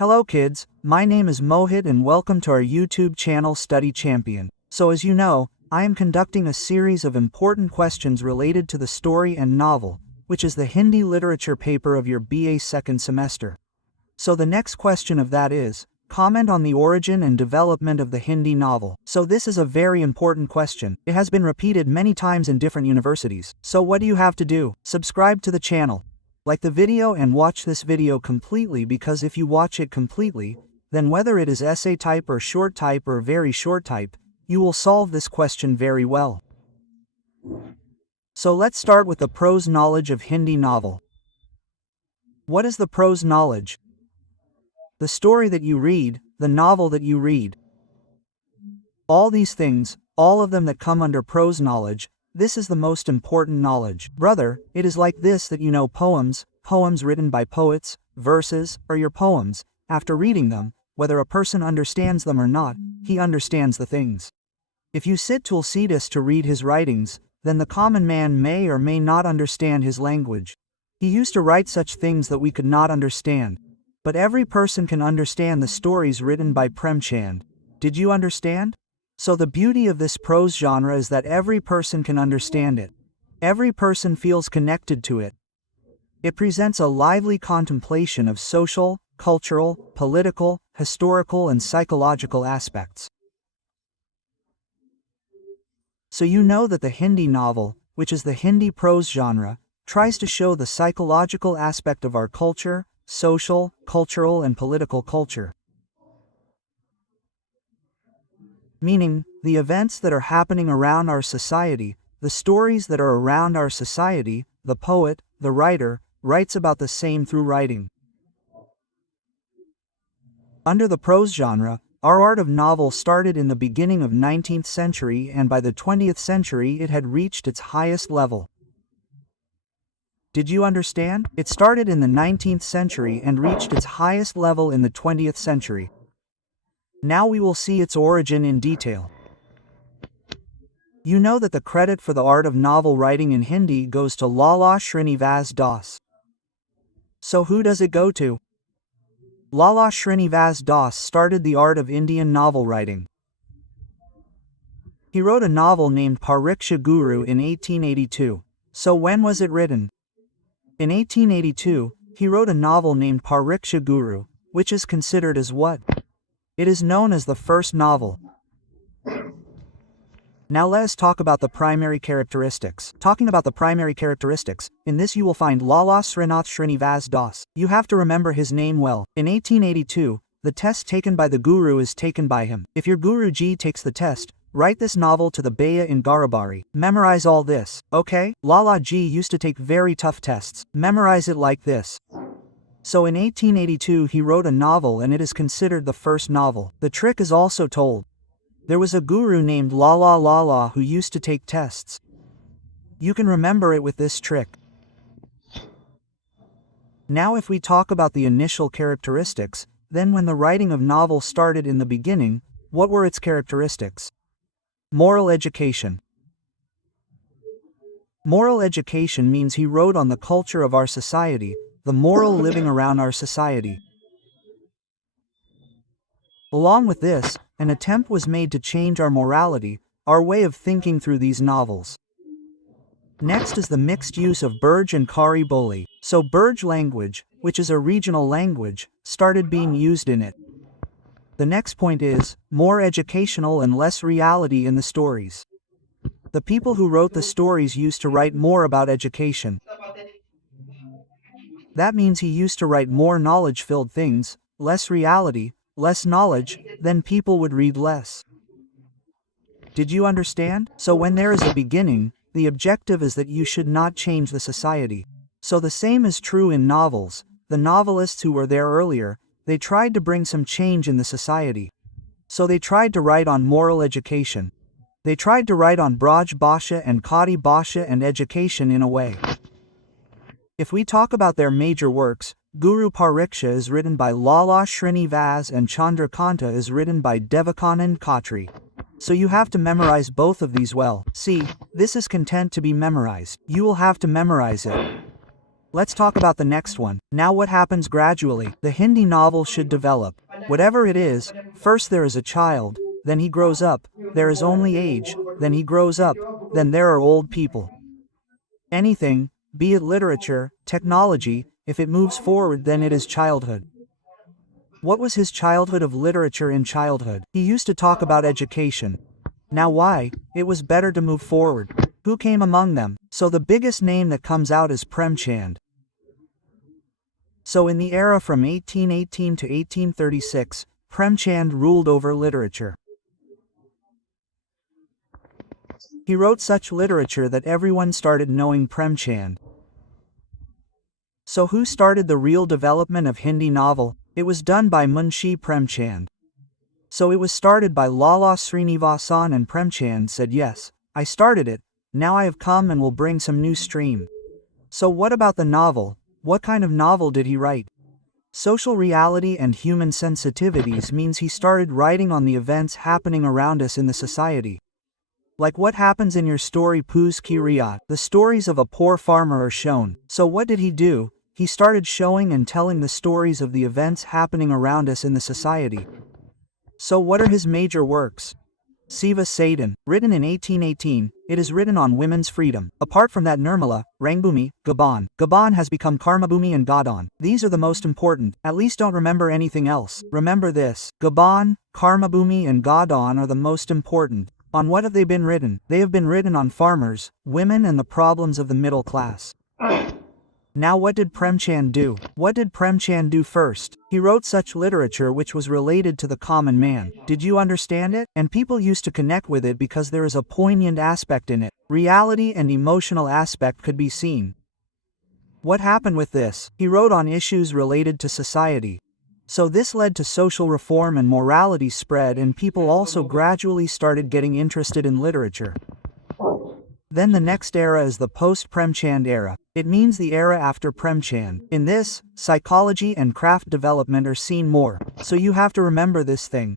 Hello kids, my name is Mohit and welcome to our YouTube channel Study Champion. So as you know, I am conducting a series of important questions related to the story and novel, which is the Hindi literature paper of your BA second semester. So the next question of that is, comment on the origin and development of the Hindi novel. So this is a very important question. It has been repeated many times in different universities. So what do you have to do? Subscribe to the channel. Like the video and watch this video completely, because if you watch it completely, then whether it is essay type or short type or very short type, you will solve this question very well. So let's start with the prose knowledge of Hindi novel. What is the prose knowledge? The story that you read, the novel that you read. All these things, all of them that come under prose knowledge, this is the most important knowledge. Brother, it is like this that you know poems written by poets, verses, or your poems. After reading them, whether a person understands them or not, he understands the things. If you sit Tulsidas to read his writings, then the common man may or may not understand his language. He used to write such things that we could not understand. But every person can understand the stories written by Premchand. Did you understand? So the beauty of this prose genre is that every person can understand it. Every person feels connected to it. It presents a lively contemplation of social, cultural, political, historical and psychological aspects. So you know that the Hindi novel, which is the Hindi prose genre, tries to show the psychological aspect of our culture, social, cultural and political culture. Meaning, the events that are happening around our society, the stories that are around our society, the poet, the writer, writes about the same through writing. Under the prose genre, our art of novel started in the beginning of 19th century, and by the 20th century it had reached its highest level. Did you understand? It started in the 19th century and reached its highest level in the 20th century. Now we will see its origin in detail. You know that the credit for the art of novel writing in Hindi goes to Lala Srinivas Das. So who does it go to? Lala Srinivas Das started the art of Indian novel writing. He wrote a novel named Pariksha Guru in 1882. So when was it written? In 1882, he wrote a novel named Pariksha Guru, which is considered as what? It is known as the first novel. Now let us talk about the primary characteristics. Talking about the primary characteristics, in this you will find Lala Srinivas Das. You have to remember his name well. In 1882, the test taken by the Guru is taken by him. If your Guruji takes the test, write this novel to the Baya in Garibari. Memorize all this, okay? Lala ji used to take very tough tests. Memorize it like this. So in 1882 he wrote a novel and it is considered the first novel. The trick is also told. There was a guru named Lala who used to take tests. You can remember it with this trick. Now if we talk about the initial characteristics, then when the writing of novel started in the beginning, what were its characteristics? Moral education. Moral education means he wrote on the culture of our society, the moral living around our society. Along with this, an attempt was made to change our morality, our way of thinking through these novels. Next is the mixed use of Burj and Kari Boli. So Burj language, which is a regional language, started being used in it. The next point is, more educational and less reality in the stories. The people who wrote the stories used to write more about education. That means he used to write more knowledge-filled things, less reality, less knowledge, then people would read less. Did you understand? So when there is a beginning, the objective is that you should not change the society. So the same is true in novels. The novelists who were there earlier, they tried to bring some change in the society. So they tried to write on moral education. They tried to write on Braj Bhasha and Khadi Bhasha and education in a way. If we talk about their major works, Guru Pariksha is written by Lala Srinivas and Chandrakanta is written by Devakanand Khatri. So you have to memorize both of these well. See, this is content to be memorized. You will have to memorize it. Let's talk about the next one. Now what happens gradually? The Hindi novel should develop. Whatever it is, first there is a child, then he grows up, there is only age, then he grows up, then there are old people. Anything, be it literature, technology, if it moves forward then it is childhood. What was his childhood of literature in childhood? He used to talk about education. Now why? It was better to move forward. Who came among them? So the biggest name that comes out is Prem Chand. So in the era from 1818 to 1836, Prem Chand ruled over literature. He wrote such literature that everyone started knowing Prem Chand. So who started the real development of Hindi novel? It was done by Munshi Prem Chand. So it was started by Lala Srinivasan, and Prem Chand said, yes, I started it, now I have come and will bring some new stream. So what about the novel? What kind of novel did he write? Social reality and human sensitivities means he started writing on the events happening around us in the society. Like what happens in your story Poos Ki Riyat, the stories of a poor farmer are shown. So what did he do? He started showing and telling the stories of the events happening around us in the society. So what are his major works? Siva Satan, written in 1818, it is written on women's freedom. Apart from that, Nirmala, Rangbhumi, Gaban. Gaban has become Karmabhumi and Gadan. These are the most important. At least don't remember anything else. Remember this. Gaban, Karmabhumi and Gadan are the most important. On what have they been written? They have been written on farmers, women and the problems of the middle class. Now what did Prem Chand do? What did Prem Chand do first? He wrote such literature which was related to the common man. Did you understand it? And people used to connect with it because there is a poignant aspect in it. Reality and emotional aspect could be seen. What happened with this? He wrote on issues related to society. So this led to social reform and morality spread, and people also gradually started getting interested in literature. Then the next era is the post-Prem Chand era. It means the era after Prem Chand. In this, psychology and craft development are seen more, so you have to remember this thing.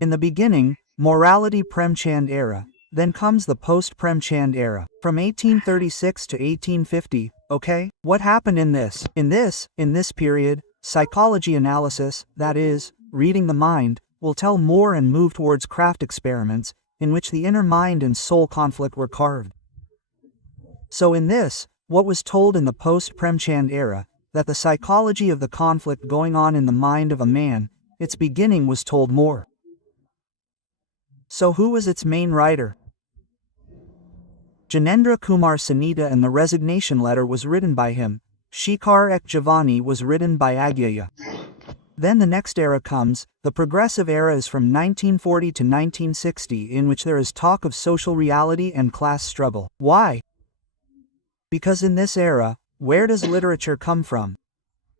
In the beginning, morality Prem Chand era, then comes the post-Prem Chand era, from 1836 to 1850, okay? What happened in this? In this period, psychology analysis, that is, reading the mind, will tell more and move towards craft experiments, in which the inner mind and soul conflict were carved. So in this, what was told in the post-Prem Chand era, that the psychology of the conflict going on in the mind of a man, its beginning was told more. So who was its main writer? Janendra Kumar Sanita, and the resignation letter was written by him. Shikar Ek Javani was written by Agyaya. Then the next era comes. The progressive era is from 1940 to 1960, in which there is talk of social reality and class struggle. Why? Because in this era, where does literature come from?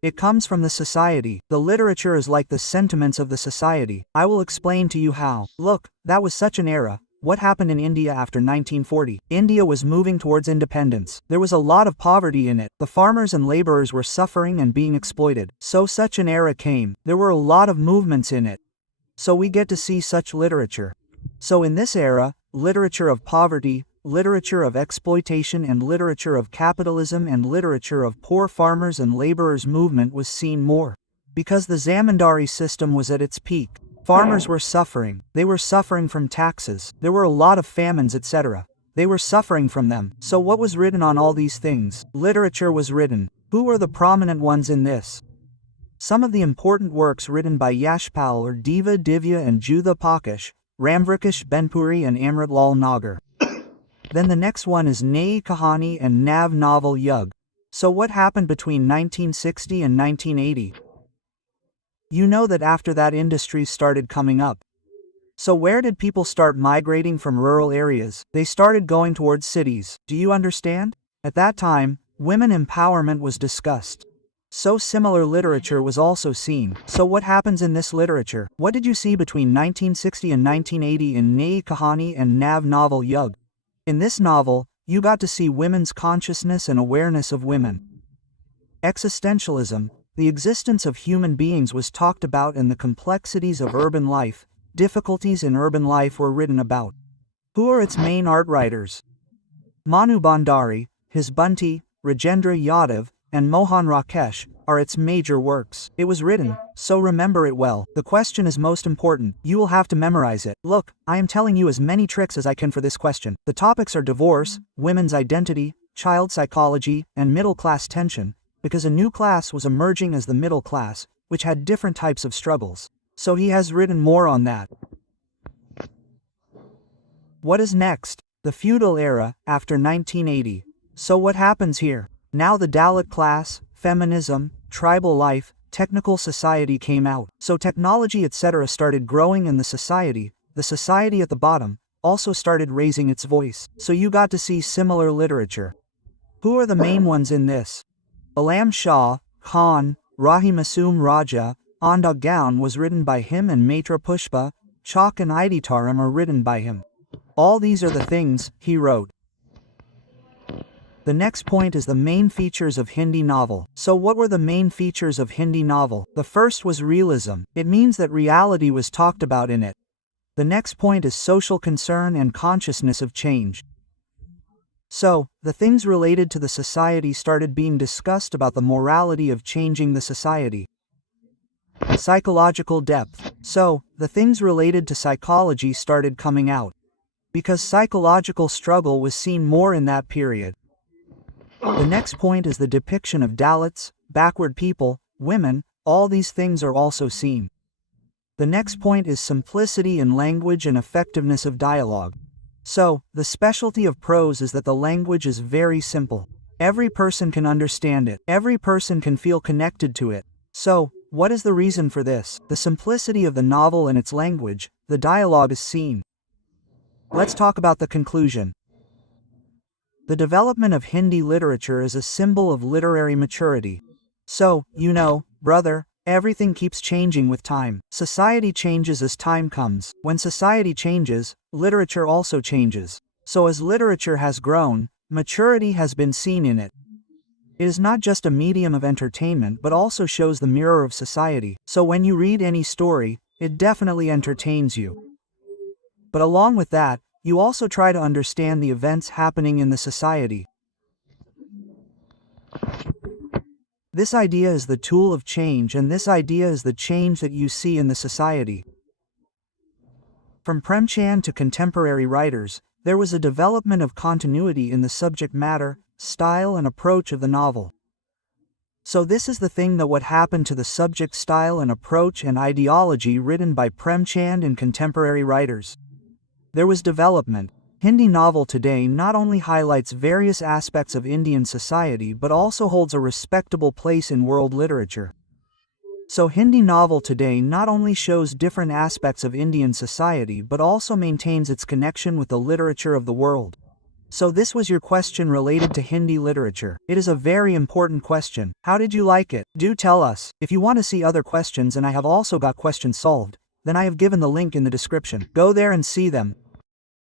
It comes from the society. The literature is like the sentiments of the society. I will explain to you how. Look, that was such an era. What happened in India after 1940? India was moving towards independence. There was a lot of poverty in it. The farmers and laborers were suffering and being exploited. So such an era came. There were a lot of movements in it. So we get to see such literature. So in this era, literature of poverty, literature of exploitation and literature of capitalism and literature of poor farmers and laborers movement was seen more. Because the zamindari system was at its peak. Farmers were suffering. They were suffering from taxes. There were a lot of famines, etc. They were suffering from them. So what was written on all these things? Literature was written. Who were the prominent ones in this? Some of the important works written by Yashpal are Diva Divya and Jutha Pakish, Ramvrikesh Benpuri and Amritlal Nagar. Then the next one is Nayi Kahani and Nav Novel Yug. So what happened between 1960 and 1980? You know that after that industries started coming up. So where did people start migrating from rural areas? They started going towards cities. Do you understand? At that time, women empowerment was discussed. So similar literature was also seen. So what happens in this literature? What did you see between 1960 and 1980 in Nayi Kahani and Nav Novel Yug? In this novel, you got to see women's consciousness and awareness of women. Existentialism, the existence of human beings was talked about, and the complexities of urban life, difficulties in urban life were written about. Who are its main art writers? Manu Bhandari, his Bunty, Rajendra Yadav, and Mohan Rakesh are its major works. It was written, so remember it well. The question is most important. You will have to memorize it. Look, I am telling you as many tricks as I can for this question. The topics are divorce, women's identity, child psychology, and middle-class tension, because a new class was emerging as the middle class, which had different types of struggles. So he has written more on that. What is next? The feudal era, after 1980. So what happens here? Now the Dalit class, feminism, tribal life, technical society came out. So technology etc. started growing and the society at the bottom, also started raising its voice. So you got to see similar literature. Who are the main ones in this? Alam Shah, Khan, Rahimasum Raja, Anda Gaun was written by him and Maitra Pushpa, Chak and Iditaram are written by him. All these are the things he wrote. The next point is the main features of Hindi novel. So what were the main features of Hindi novel? The first was realism. It means that reality was talked about in it. The next point is social concern and consciousness of change. So, the things related to the society started being discussed about the morality of changing the society. Psychological depth. So, the things related to psychology started coming out. Because psychological struggle was seen more in that period. The next point is the depiction of Dalits, backward people, women, all these things are also seen. The next point is simplicity in language and effectiveness of dialogue. So, the specialty of prose is that the language is very simple. Every person can understand it. Every person can feel connected to it. So, what is the reason for this? The simplicity of the novel and its language, the dialogue is seen. Let's talk about the conclusion. The development of Hindi literature is a symbol of literary maturity. So, you know, brother, everything keeps changing with time. Society changes as time comes. When society changes, literature also changes. So as literature has grown, maturity has been seen in it. It is not just a medium of entertainment but also shows the mirror of society. So when you read any story, it definitely entertains you. But along with that, you also try to understand the events happening in the society. This idea is the tool of change, and this idea is the change that you see in the society. From Premchand to contemporary writers, there was a development of continuity in the subject matter, style and approach of the novel. So this is the thing that what happened to the subject style and approach and ideology written by Premchand and contemporary writers. There was development. Hindi novel today not only highlights various aspects of Indian society but also holds a respectable place in world literature. So Hindi novel today not only shows different aspects of Indian society but also maintains its connection with the literature of the world. So this was your question related to Hindi literature. It is a very important question. How did you like it? Do tell us. If you want to see other questions and I have also got questions solved, then I have given the link in the description. Go there and see them.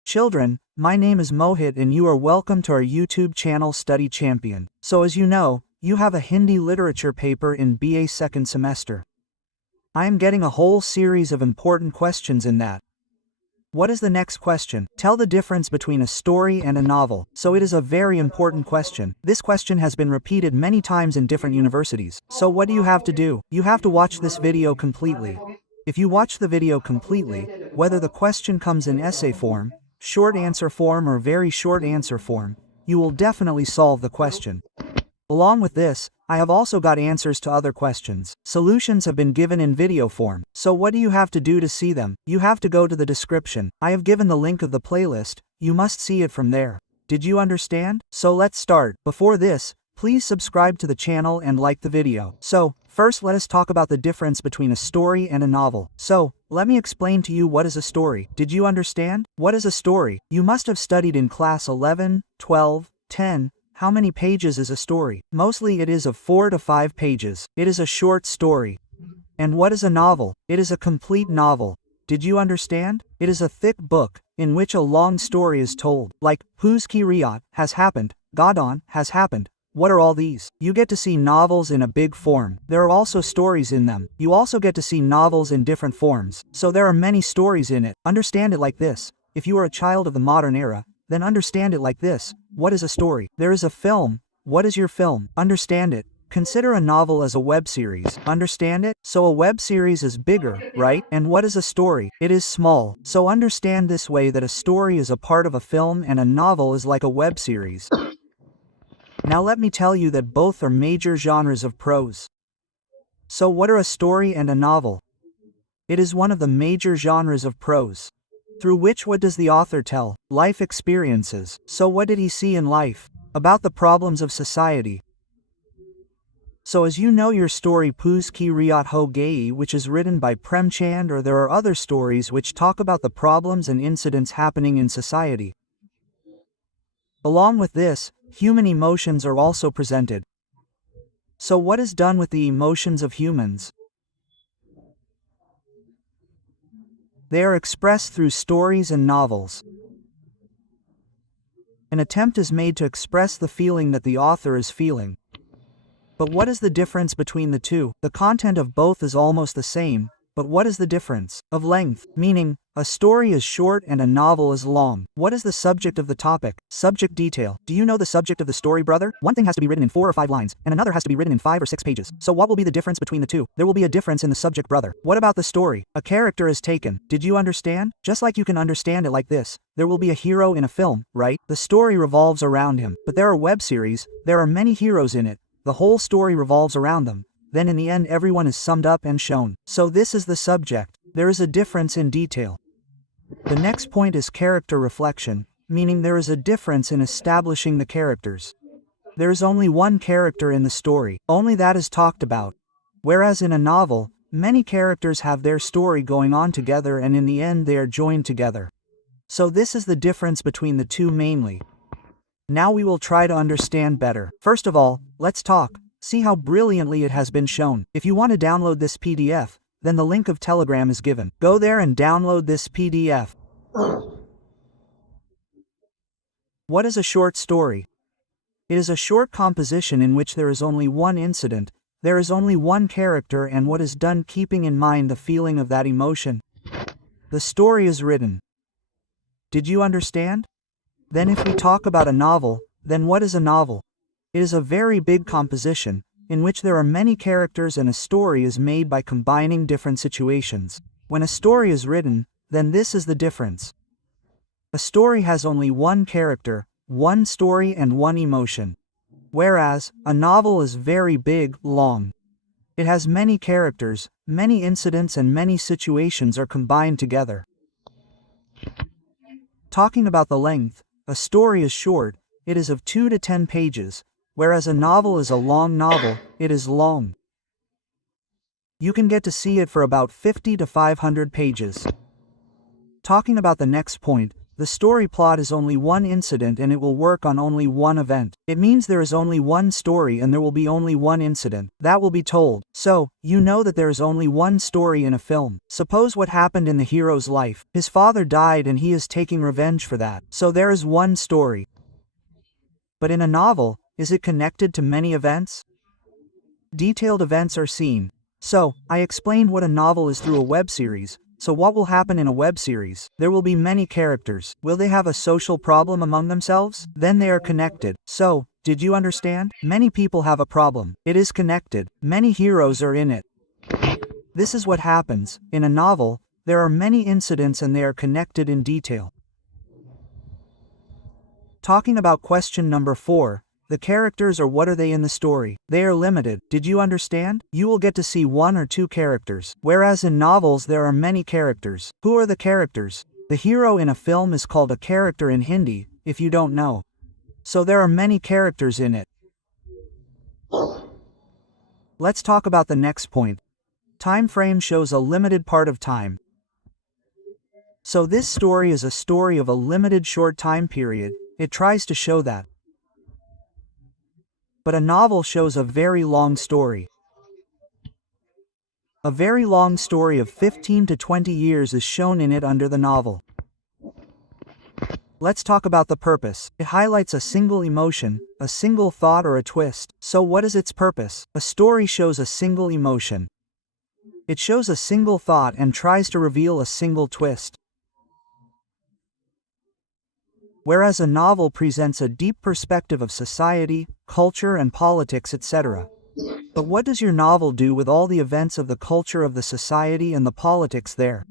Children, my name is Mohit and you are welcome to our YouTube channel Study Champion. So as you know, you have a Hindi literature paper in BA second semester. I am getting a whole series of important questions in that. What is the next question? Tell the difference between a story and a novel. So it is a very important question. This question has been repeated many times in different universities. So what do you have to do? You have to watch this video completely. If you watch the video completely, whether the question comes in essay form, short answer form or very short answer form, you will definitely solve the question. Along with this, I have also got answers to other questions. Solutions have been given in video form. So what do you have to do to see them? You have to go to the description. I have given the link of the playlist. You must see it from there. Did you understand? So let's start. Before this, please subscribe to the channel and like the video. So, first let us talk about the difference between a story and a novel. So, let me explain to you what is a story. Did you understand? What is a story? You must have studied in class 11, 12, 10. How many pages is a story? Mostly it is of 4 to 5 pages. It is a short story. And what is a novel? It is a complete novel. Did you understand? It is a thick book, in which a long story is told. Like, Who's Kiriyat, has happened, Godon, has happened. What are all these? You get to see novels in a big form. There are also stories in them. You also get to see novels in different forms. So there are many stories in it. Understand it like this. If you are a child of the modern era, then understand it like this. What is a story? There is a film. What is your film? Understand it. Consider a novel as a web series. Understand it? So a web series is bigger, right? And what is a story? It is small. So understand this way that a story is a part of a film and a novel is like a web series. Now let me tell you that both are major genres of prose. So what are a story and a novel? It is one of the major genres of prose. Through which what does the author tell? Life experiences. So what did he see in life? About the problems of society. So as you know your story Poo's Ki Riat Ho Gei, which is written by Premchand, or there are other stories which talk about the problems and incidents happening in society. Along with this, human emotions are also presented. So what is done with the emotions of humans? They are expressed through stories and novels. An attempt is made to express the feeling that the author is feeling. But what is the difference between the two? The content of both is almost the same, but what is the difference? Of length, meaning, a story is short and a novel is long. What is the subject of the topic? Subject detail. Do you know the subject of the story, brother? One thing has to be written in 4 or 5 lines, and another has to be written in 5 or 6 pages. So what will be the difference between the two? There will be a difference in the subject, brother. What about the story? A character is taken. Did you understand? Just like you can understand it like this. There will be a hero in a film, right? The story revolves around him. But there are web series, there are many heroes in it. The whole story revolves around them. Then in the end everyone is summed up and shown. So this is the subject. There is a difference in detail. The next point is character reflection, meaning there is a difference in establishing the characters. There is only one character in the story, only that is talked about. Whereas in a novel, many characters have their story going on together and in the end they are joined together. So this is the difference between the two mainly. Now we will try to understand better. First of all, let's talk. See how brilliantly it has been shown. If you want to download this PDF, then the link of Telegram is given. Go there and download this PDF. What is a short story? It is a short composition in which there is only one incident, there is only one character, and what is done keeping in mind the feeling of that emotion. The story is written. Did you understand? Then if we talk about a novel, then what is a novel? It is a very big composition, in which there are many characters and a story is made by combining different situations. When a story is written, then this is the difference. A story has only one character, one story and one emotion. Whereas, a novel is very big, long. It has many characters, many incidents and many situations are combined together. Talking about the length, a story is short, it is of 2 to 10 pages, whereas a novel is a long novel, it is long. You can get to see it for about 50 to 500 pages. Talking about the next point, the story plot is only one incident and it will work on only one event. It means there is only one story and there will be only one incident that will be told. So, you know that there is only one story in a film. Suppose what happened in the hero's life. His father died and he is taking revenge for that. So there is one story. But in a novel, is it connected to many events? Detailed events are seen. So, I explained what a novel is through a web series. So what will happen in a web series? There will be many characters. Will they have a social problem among themselves? Then they are connected. So, did you understand? Many people have a problem. It is connected. Many heroes are in it. This is what happens. In a novel, there are many incidents and they are connected in detail. Talking about question number 4, the characters, or what are they in the story? They are limited. Did you understand? You will get to see 1 or 2 characters. Whereas in novels there are many characters. Who are the characters? The hero in a film is called a character in Hindi, if you don't know. So there are many characters in it. Let's talk about the next point. Time frame shows a limited part of time. So this story is a story of a limited short time period. It tries to show that. But a novel shows a very long story. A very long story of 15 to 20 years is shown in it under the novel. Let's talk about the purpose. It highlights a single emotion, a single thought, or a twist. So what is its purpose? A story shows a single emotion. It shows a single thought and tries to reveal a single twist. Whereas a novel presents a deep perspective of society, culture and politics, etc. But what does your novel do with all the events of the culture of the society and the politics there?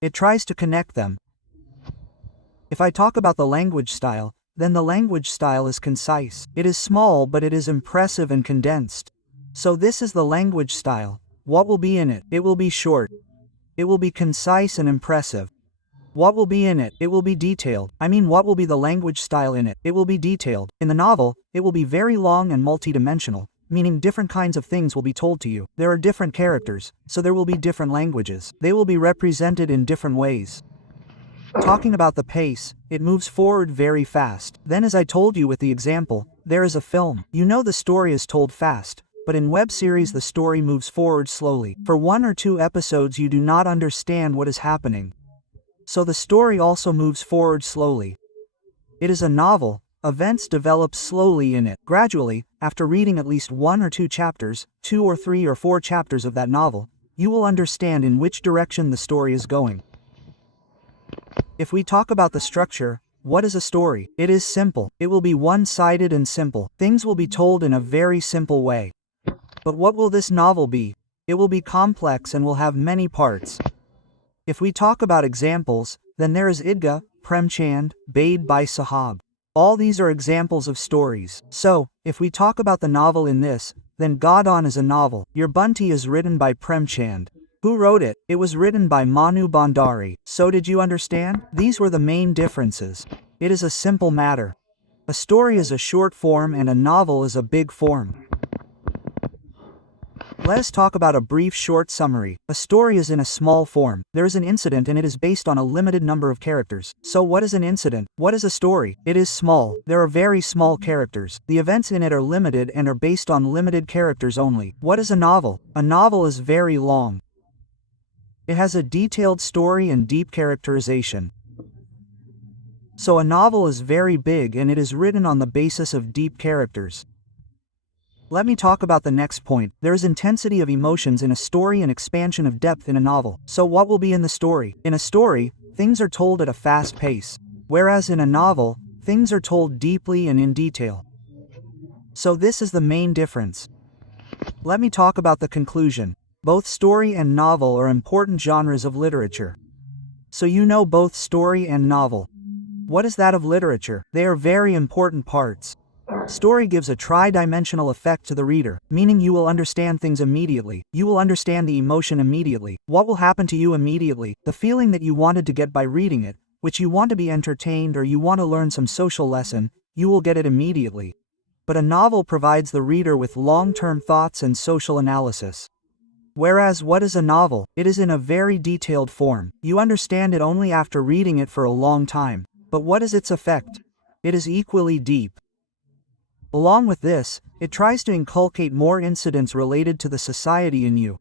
It tries to connect them. If I talk about the language style, then the language style is concise. It is small, but it is impressive and condensed. So this is the language style. What will be in it? It will be short. It will be concise and impressive. What will be in it? It will be detailed. What will be the language style in it? It will be detailed. In the novel, it will be very long and multidimensional, meaning different kinds of things will be told to you. There are different characters, so there will be different languages. They will be represented in different ways. Talking about the pace, it moves forward very fast. Then, as I told you with the example, there is a film. You know the story is told fast, but in web series the story moves forward slowly. For 1 or 2 episodes you do not understand what is happening. So the story also moves forward slowly. It is a novel. Events develop slowly in it. Gradually, after reading at least 1 or 2 chapters, 2 or 3 or 4 chapters of that novel, you will understand in which direction the story is going. If we talk about the structure, what is a story? It is simple. It will be one-sided and simple. Things will be told in a very simple way. But what will this novel be? It will be complex and will have many parts. If we talk about examples, then there is Idga, Premchand, Bade by Sahab. All these are examples of stories. So, if we talk about the novel in this, then Godon is a novel. Your Bunty is written by Premchand. Who wrote it? It was written by Manu Bhandari. So did you understand? These were the main differences. It is a simple matter. A story is a short form and a novel is a big form. Let us talk about a brief short summary. A story is in a small form. There is an incident and it is based on a limited number of characters. So what is an incident? What is a story? It is small. There are very small characters. The events in it are limited and are based on limited characters only. What is a novel? A novel is very long. It has a detailed story and deep characterization. So a novel is very big and it is written on the basis of deep characters. Let me talk about the next point. There is intensity of emotions in a story and expansion of depth in a novel. So what will be in the story? In a story, things are told at a fast pace. Whereas in a novel, things are told deeply and in detail. So this is the main difference. Let me talk about the conclusion. Both story and novel are important genres of literature. So you know both story and novel. What is that of literature? They are very important parts. Story gives a tri-dimensional effect to the reader, meaning you will understand things immediately. You will understand the emotion immediately. What will happen to you immediately? The feeling that you wanted to get by reading it, which you want to be entertained or you want to learn some social lesson, you will get it immediately. But a novel provides the reader with long-term thoughts and social analysis. Whereas what is a novel? It is in a very detailed form. You understand it only after reading it for a long time. But what is its effect? It is equally deep. Along with this, it tries to inculcate more incidents related to the society in you.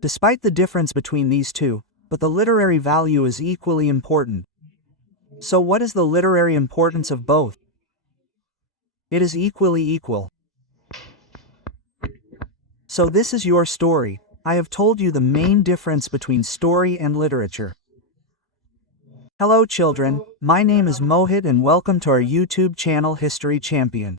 Despite the difference between these two, but the literary value is equally important. So what is the literary importance of both? It is equally equal. So this is your story. I have told you the main difference between story and literature. Hello children, my name is Mohit and welcome to our YouTube channel History Champion.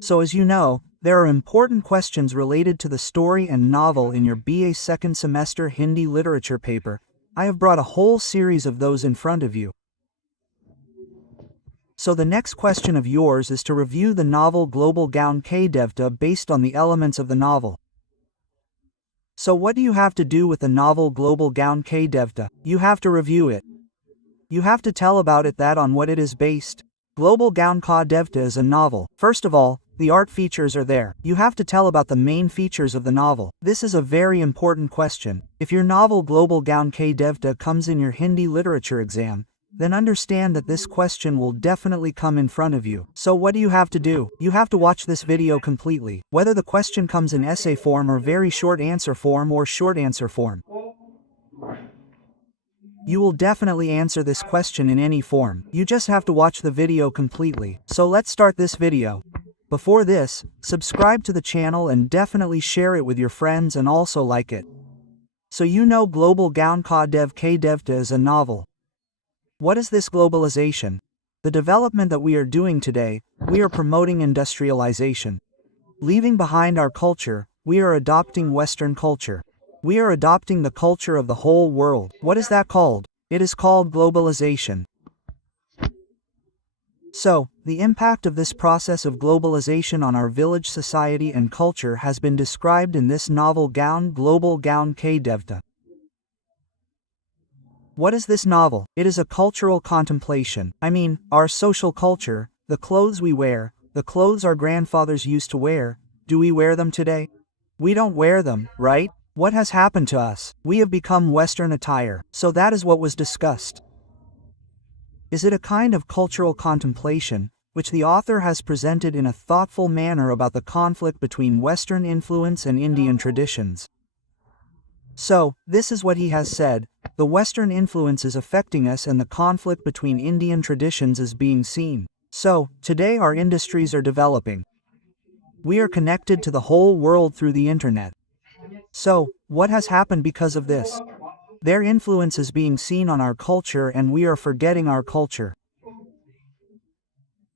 So as you know, there are important questions related to the story and novel in your BA second semester Hindi literature paper. I have brought a whole series of those in front of you. So the next question of yours is to review the novel Global Gaun K Devta based on the elements of the novel. So what do you have to do with the novel Global Gaun K Devta? You have to review it. You have to tell about it that on what it is based. Global Gaun Ka Devta is a novel. First of all, the art features are there. You have to tell about the main features of the novel. This is a very important question. If your novel Global Gaun K Devta comes in your Hindi literature exam, then understand that this question will definitely come in front of you. So what do you have to do? You have to watch this video completely, whether the question comes in essay form or very short answer form or short answer form. You will definitely answer this question in any form. You just have to watch the video completely. So let's start this video. Before this, subscribe to the channel and definitely share it with your friends and also like it. So you know Global Gaun Ka Dev K Devta is a novel. What is this globalization? The development that we are doing today, we are promoting industrialization. Leaving behind our culture, we are adopting Western culture. We are adopting the culture of the whole world. What is that called? It is called globalization. So, the impact of this process of globalization on our village society and culture has been described in this novel Gaun Global Gaun K Devta. What is this novel? It is a cultural contemplation. I mean, our social culture, the clothes we wear, the clothes our grandfathers used to wear, do we wear them today? We don't wear them, right? What has happened to us? We have become Western attire. So that is what was discussed. Is it a kind of cultural contemplation, which the author has presented in a thoughtful manner about the conflict between Western influence and Indian traditions? So, this is what he has said: the Western influence is affecting us and the conflict between Indian traditions is being seen. So, today our industries are developing. We are connected to the whole world through the internet. So, what has happened because of this? Their influence is being seen on our culture and we are forgetting our culture.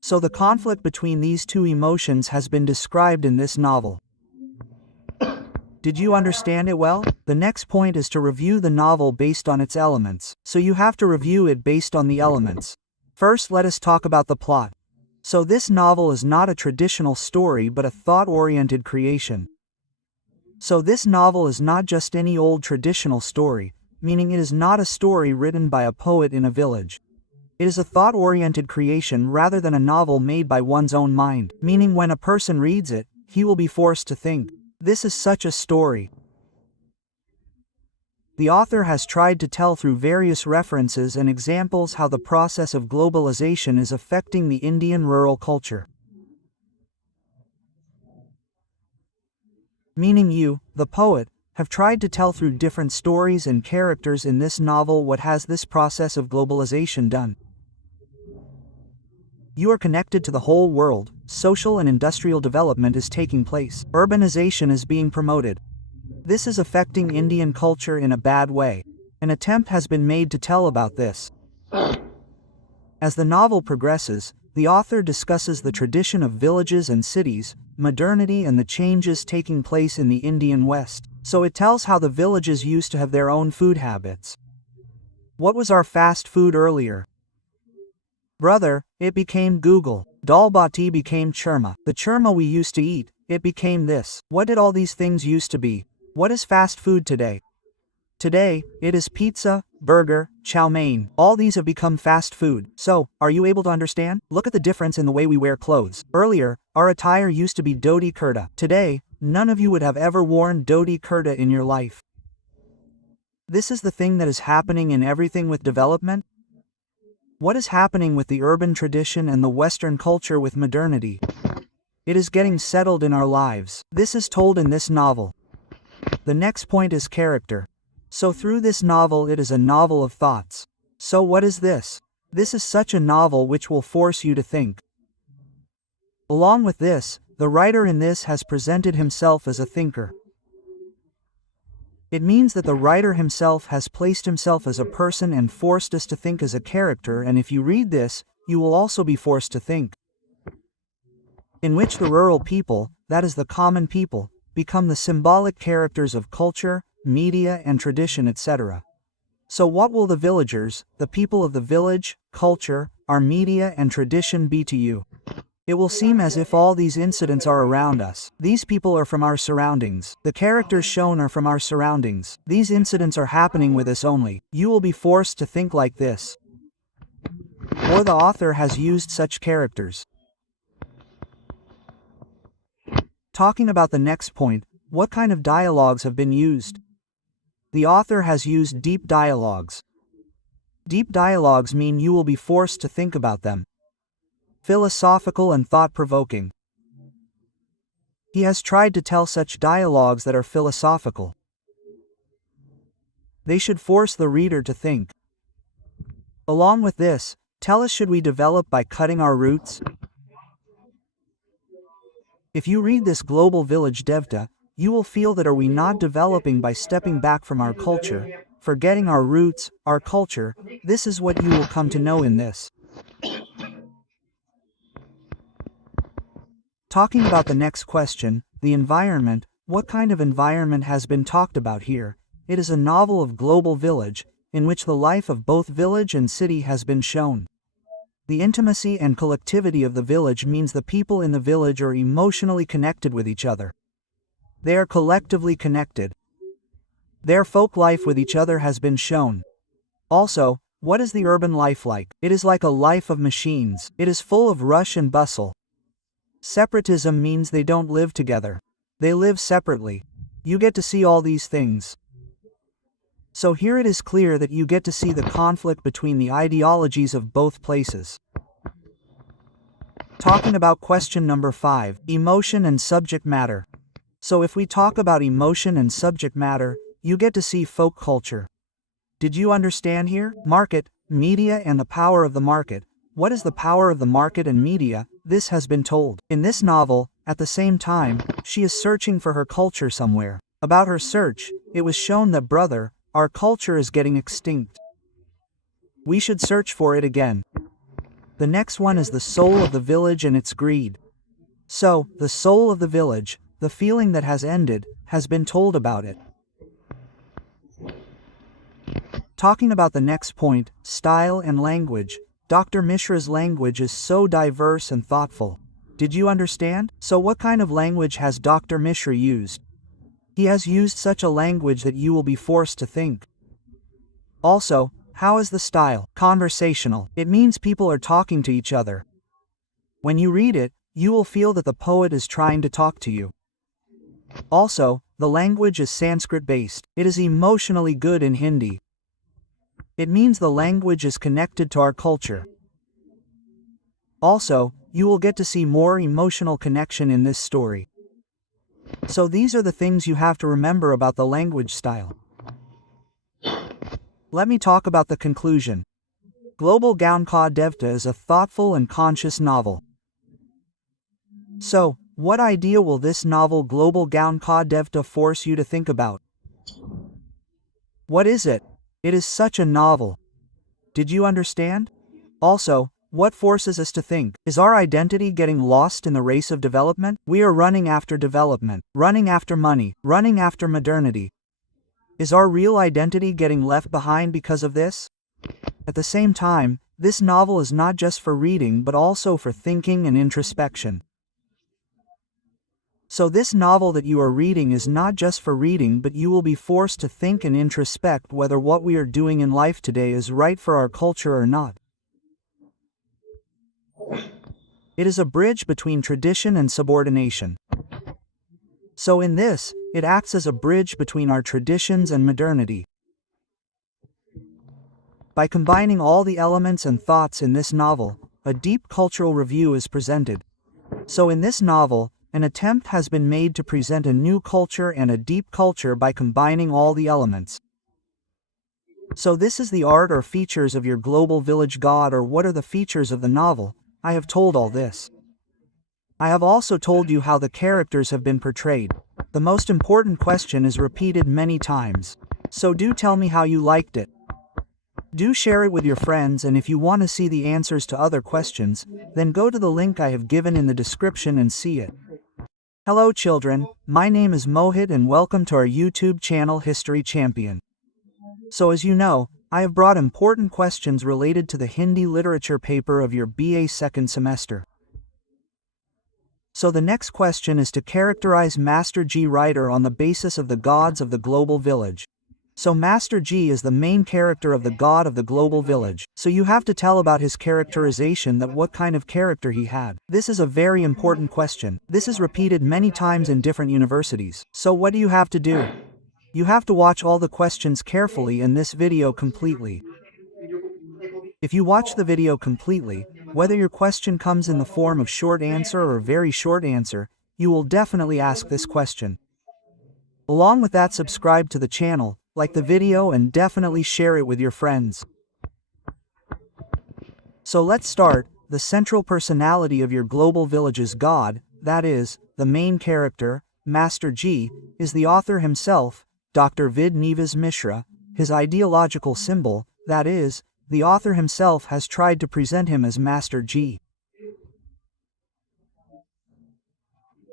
So the conflict between these two emotions has been described in this novel. Did you understand it well? The next point is to review the novel based on its elements. So you have to review it based on the elements. First, let us talk about the plot. So this novel is not a traditional story but a thought-oriented creation. So this novel is not just any old traditional story, meaning it is not a story written by a poet in a village. It is a thought-oriented creation rather than a novel made by one's own mind, meaning when a person reads it, he will be forced to think. This is such a story. The author has tried to tell through various references and examples how the process of globalization is affecting the Indian rural culture. Meaning you, the poet, have tried to tell through different stories and characters in this novel what has this process of globalization done. You are connected to the whole world, social and industrial development is taking place, urbanization is being promoted. This is affecting Indian culture in a bad way. An attempt has been made to tell about this. As the novel progresses, the author discusses the tradition of villages and cities, modernity and the changes taking place in the Indian West. So it tells how the villages used to have their own food habits. What was our fast food earlier? Brother, it became Google. Dal bati became churma. The churma we used to eat, it became this. What did all these things used to be? What is fast food today? Today, it is pizza, burger, chow mein. All these have become fast food. So, are you able to understand? Look at the difference in the way we wear clothes. Earlier, our attire used to be dhoti kurta. Today, none of you would have ever worn dhoti kurta in your life. This is the thing that is happening in everything with development. What is happening with the urban tradition and the Western culture with modernity? It is getting settled in our lives. This is told in this novel. The next point is character. So through this novel it is a novel of thoughts. So what is this? This is such a novel which will force you to think. Along with this, the writer in this has presented himself as a thinker. It means that the writer himself has placed himself as a person and forced us to think as a character, and if you read this, you will also be forced to think. In which the rural people, that is the common people, become the symbolic characters of culture, media and tradition, etc. So what will the villagers, the people of the village, culture, our media and tradition be to you? It will seem as if all these incidents are around us. These people are from our surroundings. The characters shown are from our surroundings. These incidents are happening with us only. You will be forced to think like this. Or the author has used such characters. Talking about the next point, what kind of dialogues have been used? The author has used deep dialogues. Deep dialogues mean you will be forced to think about them. Philosophical and thought-provoking. He has tried to tell such dialogues that are philosophical. They should force the reader to think. Along with this, tell us, should we develop by cutting our roots? If you read this Global Village Devta, you will feel that are we not developing by stepping back from our culture, forgetting our roots, our culture? This is what you will come to know in this. Talking about the next question, the environment, what kind of environment has been talked about here? It is a novel of global village, in which the life of both village and city has been shown. The intimacy and collectivity of the village means the people in the village are emotionally connected with each other. They are collectively connected. Their folk life with each other has been shown. Also, what is the urban life like? It is like a life of machines. It is full of rush and bustle. Separatism means they don't live together. They live separately. You get to see all these things. So here it is clear that you get to see the conflict between the ideologies of both places. Talking about question number 5, emotion and subject matter. So if we talk about emotion and subject matter, you get to see folk culture. Did you understand here? Market, media and the power of the market. What is the power of the market and media? This has been told. In this novel, at the same time, she is searching for her culture somewhere. About her search, it was shown that brother, our culture is getting extinct. We should search for it again. The next one is the soul of the village and its greed. So, the soul of the village, the feeling that has ended, has been told about it. Talking about the next point, style and language. Dr. Mishra's language is so diverse and thoughtful. Did you understand? So what kind of language has Dr. Mishra used? He has used such a language that you will be forced to think. Also, how is the style? Conversational. It means people are talking to each other. When you read it, you will feel that the poet is trying to talk to you. Also, the language is Sanskrit-based. It is emotionally good in Hindi. It means the language is connected to our culture. Also, you will get to see more emotional connection in this story. So these are the things you have to remember about the language style. Let me talk about the conclusion. Global Gaon Ka Devta is a thoughtful and conscious novel. So, what idea will this novel Global Gaon Ka Devta force you to think about? What is it? It is such a novel. Did you understand? Also, what forces us to think? Is our identity getting lost in the race of development? We are running after development, running after money, running after modernity. Is our real identity getting left behind because of this? At the same time, this novel is not just for reading but also for thinking and introspection. So this novel that you are reading is not just for reading, but you will be forced to think and introspect whether what we are doing in life today is right for our culture or not. It is a bridge between tradition and subordination. So in this, it acts as a bridge between our traditions and modernity. By combining all the elements and thoughts in this novel, a deep cultural review is presented. So in this novel, an attempt has been made to present a new culture and a deep culture by combining all the elements. So this is the art or features of your global village god, or what are the features of the novel? I have told all this. I have also told you how the characters have been portrayed. The most important question is repeated many times. So do tell me how you liked it. Do share it with your friends, and if you want to see the answers to other questions, then go to the link I have given in the description and see it. Hello children, my name is Mohit and welcome to our YouTube channel History Champion. So as you know, I have brought important questions related to the Hindi literature paper of your BA second semester. So the next question is to characterize Master G writer on the basis of the gods of the global village. So Master G is the main character of the god of the global village. So you have to tell about his characterization, that what kind of character he had. This is a very important question. This is repeated many times in different universities. So what do you have to do? You have to watch all the questions carefully in this video completely. If you watch the video completely, whether your question comes in the form of short answer or very short answer, you will definitely ask this question. Along with that, subscribe to the channel, like the video, and definitely share it with your friends. So let's start. The central personality of your global village's god, that is, the main character, Master G, is the author himself, Dr. Vid Nivas Mishra. His ideological symbol, that is, the author himself has tried to present him as Master G.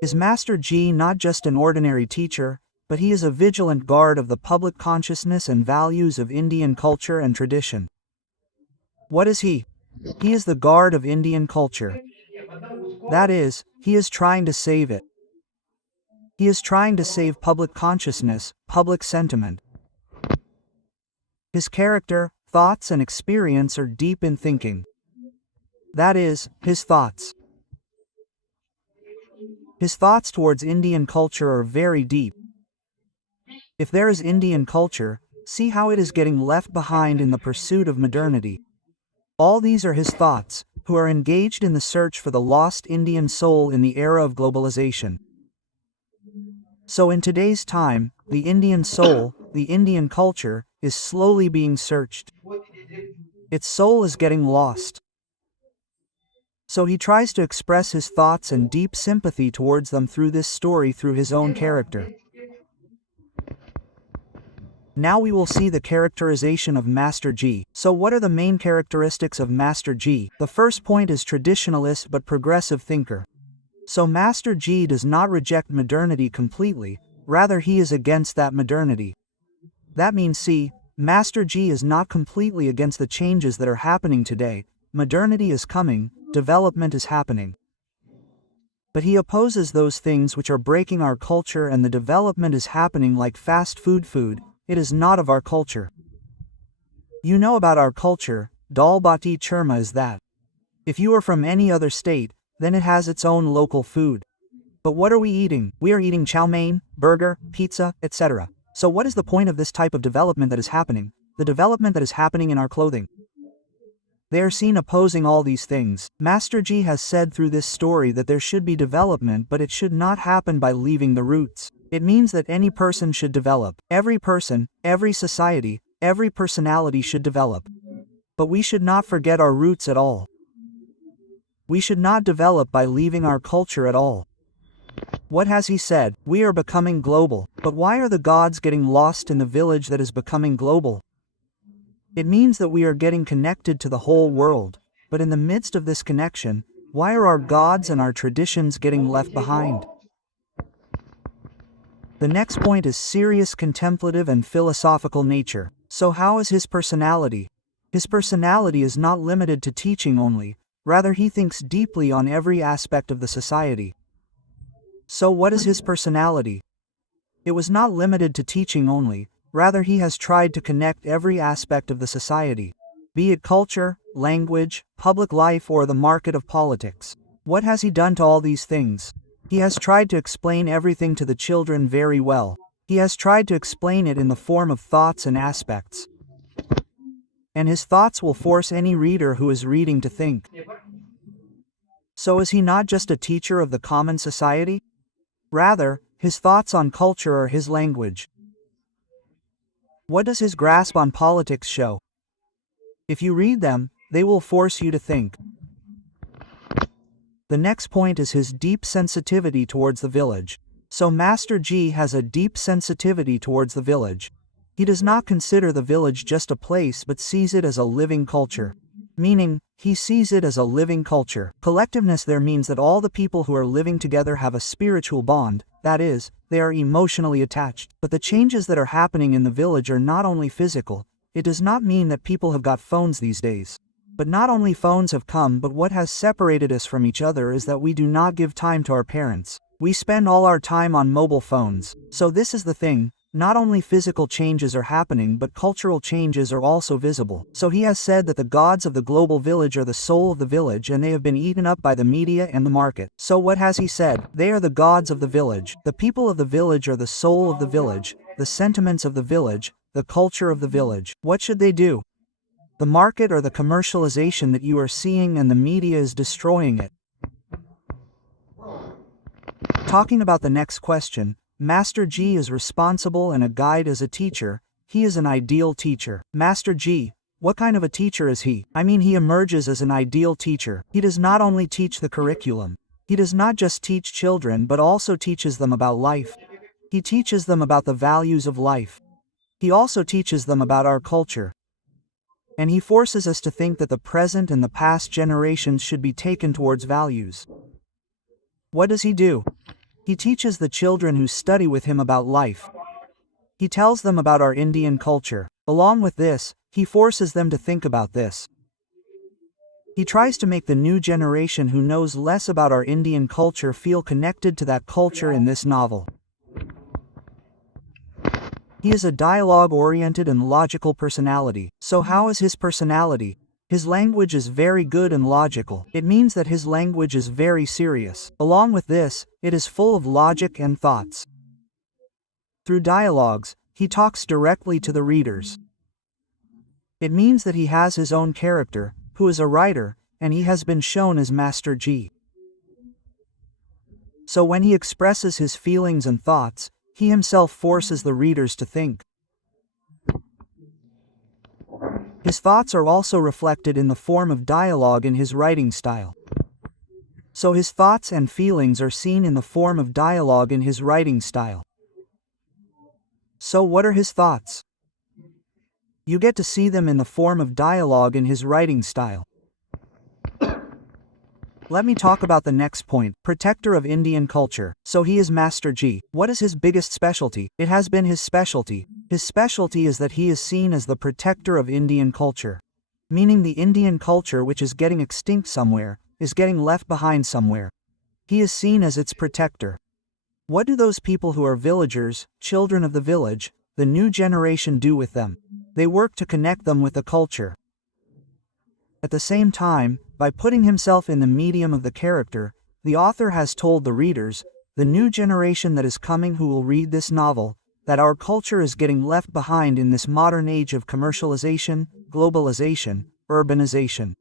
Is Master G not just an ordinary teacher, but he is a vigilant guard of the public consciousness and values of Indian culture and tradition? What is he? He is the guard of Indian culture. That is, he is trying to save it. He is trying to save public consciousness, public sentiment. His character, thoughts and experience are deep in thinking. That is, his thoughts. His thoughts towards Indian culture are very deep. If there is Indian culture, see how it is getting left behind in the pursuit of modernity. All these are his thoughts, who are engaged in the search for the lost Indian soul in the era of globalization. So in today's time, the Indian soul, the Indian culture, is slowly being searched. Its soul is getting lost. So he tries to express his thoughts and deep sympathy towards them through this story through his own character. Now we will see the characterization of Master G. So what are the main characteristics of Master G? The first point is traditionalist but progressive thinker. So Master G does not reject modernity completely, rather he is against that modernity. That means see, Master G is not completely against the changes that are happening today. Modernity is coming, development is happening. But he opposes those things which are breaking our culture, and the development is happening like fast food. It is not of our culture. You know about our culture, dal bati churma is that. If you are from any other state, then it has its own local food. But what are we eating? We are eating chow mein, burger, pizza, etc. So what is the point of this type of development that is happening? The development that is happening in our clothing. They are seen opposing all these things. Master G has said through this story that there should be development, but it should not happen by leaving the roots. It means that any person should develop. Every person, every society, every personality should develop. But we should not forget our roots at all. We should not develop by leaving our culture at all. What has he said? We are becoming global. But why are the gods getting lost in the village that is becoming global? It means that we are getting connected to the whole world, but in the midst of this connection, why are our gods and our traditions getting left behind? The next point is serious contemplative and philosophical nature. So how is his personality? His personality is not limited to teaching only, rather he thinks deeply on every aspect of the society. So what is his personality? It was not limited to teaching only, rather he has tried to connect every aspect of the society, be it culture, language, public life or the market of politics. What has he done to all these things? He has tried to explain everything to the children very well. He has tried to explain it in the form of thoughts and aspects. And his thoughts will force any reader who is reading to think. So is he not just a teacher of the common society? Rather, his thoughts on culture are his language. What does his grasp on politics show? If you read them, they will force you to think. The next point is his deep sensitivity towards the village. So Master G has a deep sensitivity towards the village. He does not consider the village just a place but sees it as a living culture. Meaning, he sees it as a living culture. Collectiveness there means that all the people who are living together have a spiritual bond, that is, they are emotionally attached. But the changes that are happening in the village are not only physical. It does not mean that people have got phones these days. But not only phones have come, but what has separated us from each other is that we do not give time to our parents. We spend all our time on mobile phones. So this is the thing. Not only physical changes are happening, but cultural changes are also visible. So he has said that the gods of the global village are the soul of the village and they have been eaten up by the media and the market. So what has he said? They are the gods of the village. The people of the village are the soul of the village, the sentiments of the village, the culture of the village. What should they do? The market or the commercialization that you are seeing and the media is destroying it. Talking about the next question, Master G is responsible and a guide as a teacher. He is an ideal teacher. Master G, what kind of a teacher is he? I mean, he emerges as an ideal teacher. He does not only teach the curriculum. He does not just teach children but also teaches them about life. He teaches them about the values of life. He also teaches them about our culture. And he forces us to think that the present and the past generations should be taken towards values. What does he do? He teaches the children who study with him about life. He tells them about our Indian culture. Along with this, he forces them to think about this. He tries to make the new generation who knows less about our Indian culture feel connected to that culture in this novel. He is a dialogue-oriented and logical personality. So how is his personality? His language is very good and logical. It means that his language is very serious. Along with this, it is full of logic and thoughts. Through dialogues, he talks directly to the readers. It means that he has his own character, who is a writer, and he has been shown as Master G. So when he expresses his feelings and thoughts, he himself forces the readers to think. His thoughts are also reflected in the form of dialogue in his writing style. So his thoughts and feelings are seen in the form of dialogue in his writing style. So what are his thoughts? You get to see them in the form of dialogue in his writing style. Let me talk about the next point, protector of Indian culture. So he is Master G. What is his biggest specialty? It has been his specialty. His specialty is that he is seen as the protector of Indian culture. Meaning the Indian culture which is getting extinct somewhere, is getting left behind somewhere. He is seen as its protector. What do those people who are villagers, children of the village, the new generation do with them? They work to connect them with the culture. At the same time, by putting himself in the medium of the character, the author has told the readers, the new generation that is coming who will read this novel, that our culture is getting left behind in this modern age of commercialization, globalization, urbanization.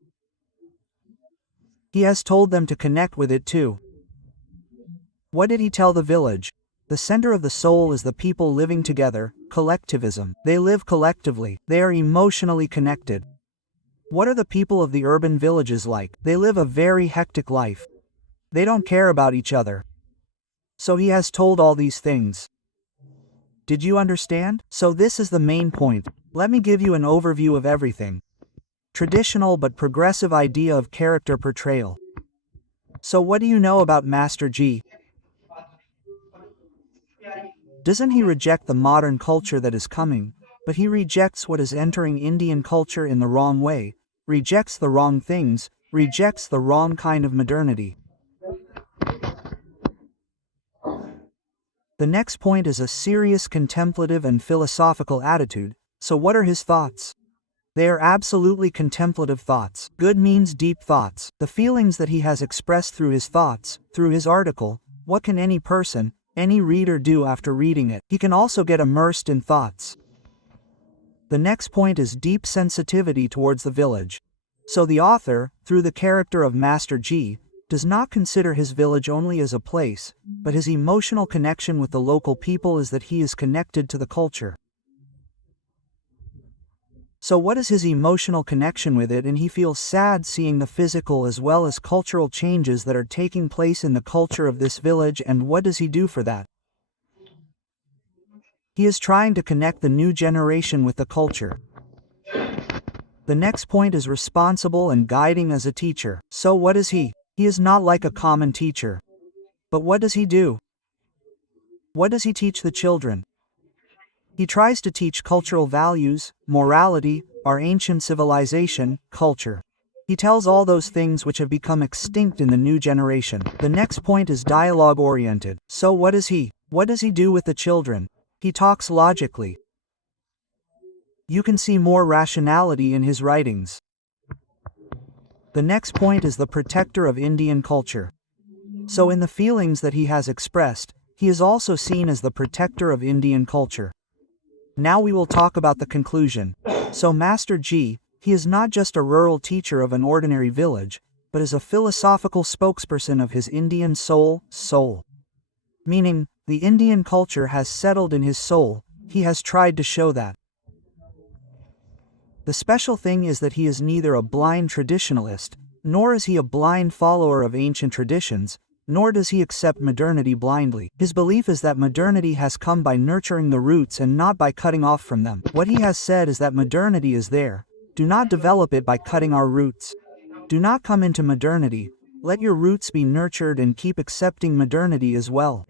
He has told them to connect with it too. What did he tell the village? The center of the soul is the people living together, collectivism. They live collectively. They are emotionally connected. What are the people of the urban villages like? They live a very hectic life. They don't care about each other. So he has told all these things. Did you understand? So this is the main point. Let me give you an overview of everything. Traditional but progressive idea of character portrayal. So what do you know about Master G? Doesn't he reject the modern culture that is coming, but he rejects what is entering Indian culture in the wrong way, rejects the wrong things, rejects the wrong kind of modernity. The next point is a serious contemplative and philosophical attitude. So what are his thoughts? They are absolutely contemplative thoughts. Good means deep thoughts. The feelings that he has expressed through his thoughts, through his article, what can any person, any reader do after reading it? He can also get immersed in thoughts. The next point is deep sensitivity towards the village. So the author, through the character of Master G, does not consider his village only as a place, but his emotional connection with the local people is that he is connected to the culture. So what is his emotional connection with it? And he feels sad seeing the physical as well as cultural changes that are taking place in the culture of this village, and what does he do for that? He is trying to connect the new generation with the culture. The next point is responsible and guiding as a teacher. So what is he? He is not like a common teacher. But what does he do? What does he teach the children? He tries to teach cultural values, morality, our ancient civilization, culture. He tells all those things which have become extinct in the new generation. The next point is dialogue-oriented. So what is he? What does he do with the children? He talks logically. You can see more rationality in his writings. The next point is the protector of Indian culture. So in the feelings that he has expressed, he is also seen as the protector of Indian culture. Now we will talk about the conclusion. So Master G, he is not just a rural teacher of an ordinary village, but is a philosophical spokesperson of his Indian soul. Meaning, the Indian culture has settled in his soul. He has tried to show that. The special thing is that he is neither a blind traditionalist, nor is he a blind follower of ancient traditions, nor does he accept modernity blindly. His belief is that modernity has come by nurturing the roots and not by cutting off from them. What he has said is that modernity is there. Do not develop it by cutting our roots. Do not come into modernity. Let your roots be nurtured and keep accepting modernity as well.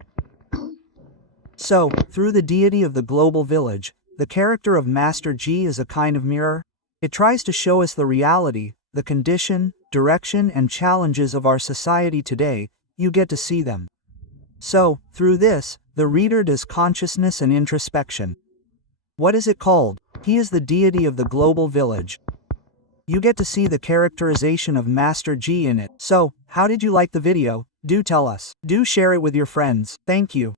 So, through the deity of the global village, the character of Master G is a kind of mirror. It tries to show us the reality, the condition, direction and challenges of our society today. You get to see them. So, through this, the reader does consciousness and introspection. What is it called? He is the deity of the global village. You get to see the characterization of Master G in it. So, how did you like the video? Do tell us. Do share it with your friends. Thank you.